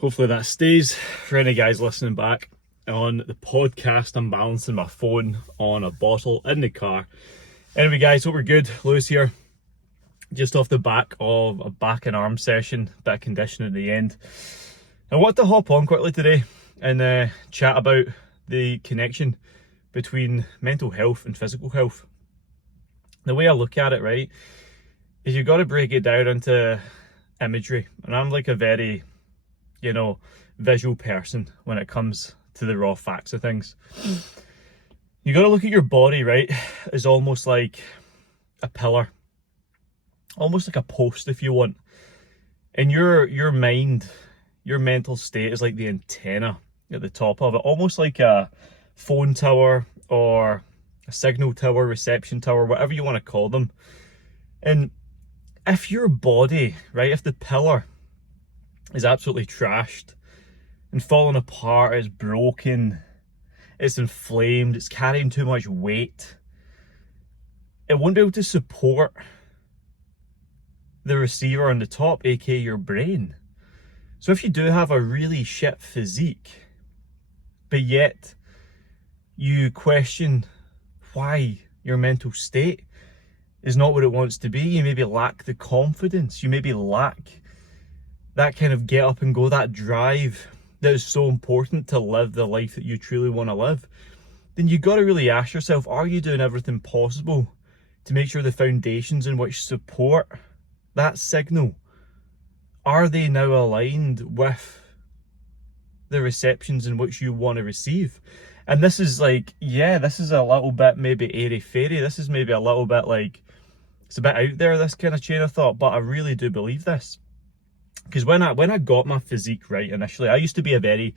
Hopefully that stays. For any guys listening back on the podcast, I'm balancing my phone on a bottle in the car. Anyway guys, hope we're good. Lewis here. Just off the back of a back and arm session, bit of conditioning at the end. I want to hop on quickly today and chat about the connection between mental health and physical health. The way I look at it, right, is you've got to break it down into imagery. And I'm like a very, visual person when it comes to the raw facts of things. You got to look at your body, right, as almost like a pillar, almost like a post if you want. And your mind, your mental state is like the antenna at the top of it, almost like a phone tower or a signal tower, reception tower, whatever you want to call them. And if your body, right, if the pillar is absolutely trashed and falling apart, it's broken, it's inflamed, it's carrying too much weight, it won't be able to support the receiver on the top, aka your brain. So if you do have a really shit physique, but yet you question why your mental state is not what it wants to be, you maybe lack the confidence, you maybe lack that kind of get up and go, that drive that is so important to live the life that you truly want to live, then you got to really ask yourself, are you doing everything possible to make sure the foundations in which support that signal, are they now aligned with the receptions in which you want to receive? And this is like, this is a little bit maybe airy-fairy, this is maybe a little bit like, it's a bit out there, this kind of chain of thought, but I really do believe this. Because when I got my physique right initially, I used to be a very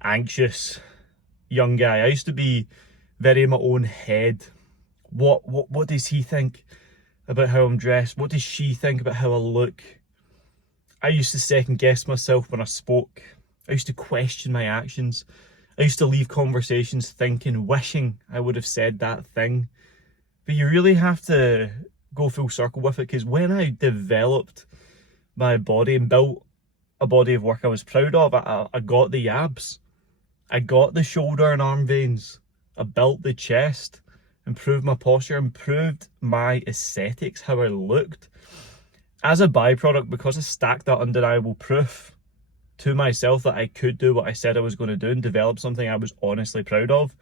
anxious young guy. I used to be very in my own head. What does he think about how I'm dressed? What does she think about how I look? I used to second guess myself when I spoke. I used to question my actions. I used to leave conversations thinking, wishing I would have said that thing. But you really have to go full circle with it, because when I developed my body and built a body of work I was proud of, I got the abs, I got the shoulder and arm veins, I built the chest, improved my posture, improved my aesthetics, how I looked. As a byproduct, because I stacked that undeniable proof to myself that I could do what I said I was going to do and develop something I was honestly proud of,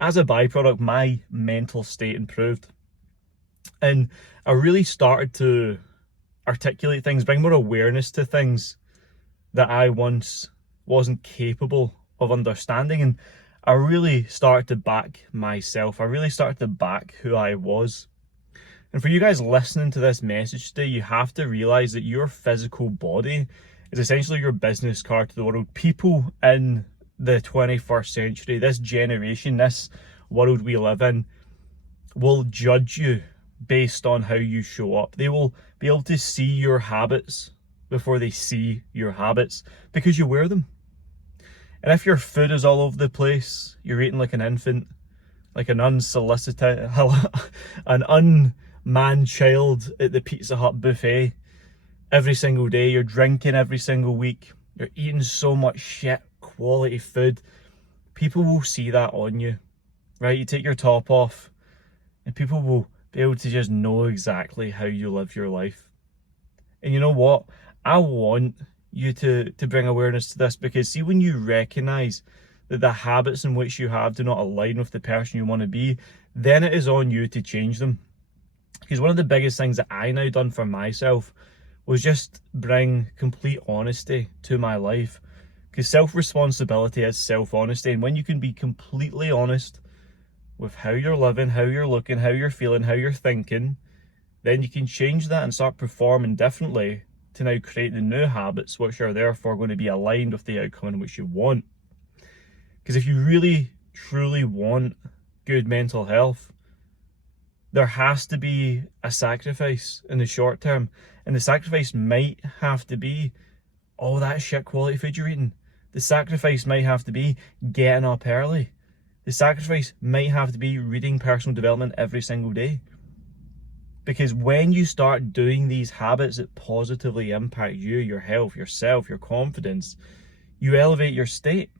as a byproduct, my mental state improved. And I really started to articulate things, bring more awareness to things that I once wasn't capable of understanding. And I really started to back myself. I really started to back who I was. And for you guys listening to this message today, you have to realize that your physical body is essentially your business card to the world. People in the 21st century, this generation, this world we live in, will judge you based on how you show up. They will be able to see your habits before they see your habits, because you wear them. And if your food is all over the place, you're eating like an infant, like an unsolicited, an unmanned child at the Pizza Hut buffet every single day, you're drinking every single week, you're eating so much shit quality food, people will see that on you, right? You take your top off and people will be able to just know exactly how you live your life. And you know what? I want you to bring awareness to this, because see, when you recognize that the habits in which you have do not align with the person you want to be, then it is on you to change them. Because one of the biggest things that I now done for myself was just bring complete honesty to my life. Because self-responsibility is self-honesty, and when you can be completely honest with how you're living, how you're looking, how you're feeling, how you're thinking, then you can change that and start performing differently to now create the new habits which are therefore going to be aligned with the outcome in which you want. Because if you really, truly want good mental health, there has to be a sacrifice in the short term. And the sacrifice might have to be all that shit quality food you're eating. The sacrifice might have to be getting up early. The sacrifice might have to be reading personal development every single day. Because when you start doing these habits that positively impact you, your health, yourself, your confidence, you elevate your state.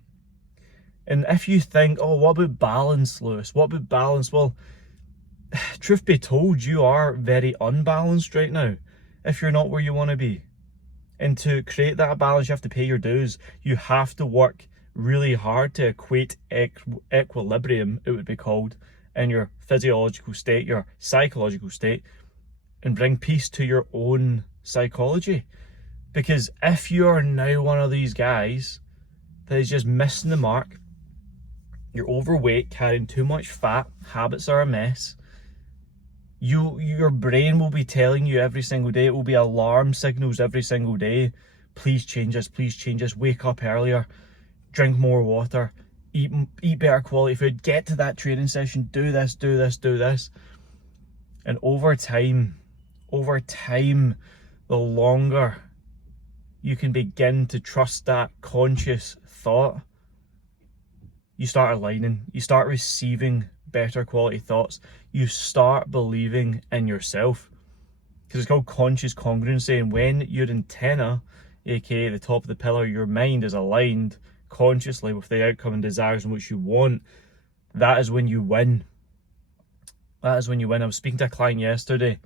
And if you think, oh, what about balance, Lewis? What about balance? Well, truth be told, you are very unbalanced right now if you're not where you want to be. And to create that balance, you have to pay your dues. You have to work really hard to equate equilibrium, it would be called, in your physiological state, your psychological state, and bring peace to your own psychology. Because if you are now one of these guys that is just missing the mark, you're overweight, carrying too much fat, habits are a mess, your brain will be telling you every single day, it will be alarm signals every single day. Please change this, wake up earlier, drink more water, eat better quality food, get to that training session, do this. And over time, the longer you can begin to trust that conscious thought, you start aligning, you start receiving better quality thoughts, you start believing in yourself. Because it's called conscious congruency, and when your antenna, aka the top of the pillar, your mind is aligned consciously with the outcome and desires in which you want, that is when you win. I was speaking to a client yesterday,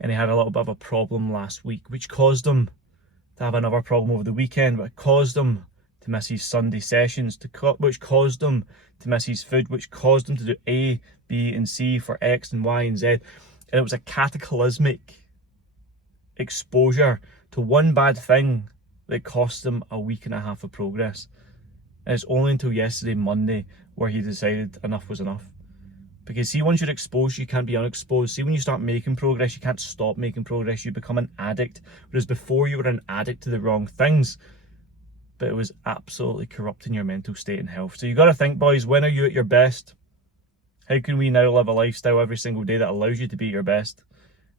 and he had a little bit of a problem last week, which caused him to have another problem over the weekend, but it caused him to miss his Sunday sessions, which caused him to miss his food, which caused him to do A, B, and C for X and Y and Z. And it was a cataclysmic exposure to one bad thing that cost him a week and a half of progress. And it's only until yesterday, Monday, where he decided enough was enough. Because see, once you're exposed, you can't be unexposed. See, when you start making progress, you can't stop making progress. You become an addict. Whereas before, you were an addict to the wrong things, but it was absolutely corrupting your mental state and health. So you got to think, boys, when are you at your best? How can we now live a lifestyle every single day that allows you to be at your best?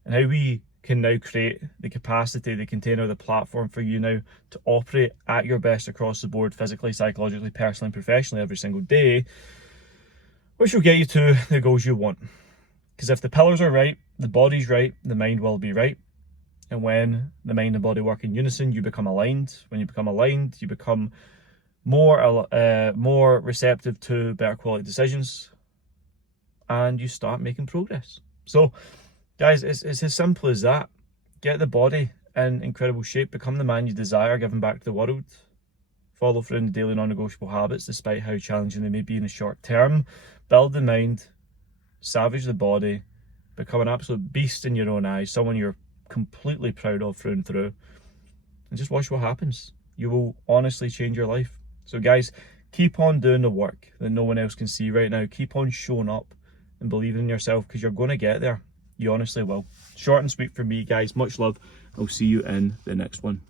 And how we can now create the capacity, the container, the platform for you now to operate at your best across the board, physically, psychologically, personally, and professionally every single day, which will get you to the goals you want. Because if the pillars are right, the body's right, the mind will be right. And when the mind and body work in unison, you become aligned. When you become aligned, you become more receptive to better quality decisions, and you start making progress. So, guys, it's as simple as that. Get the body in incredible shape, become the man you desire, giving back to the world. Follow through in the daily non-negotiable habits, despite how challenging they may be in the short term. Build the mind, savage the body, become an absolute beast in your own eyes, someone you're completely proud of through and through, and just watch what happens. You will honestly change your life. So guys, keep on doing the work that no one else can see right now. Keep on showing up and believing in yourself, because you're going to get there. You honestly will. Short and sweet for me, guys. Much love. I'll see you in the next one.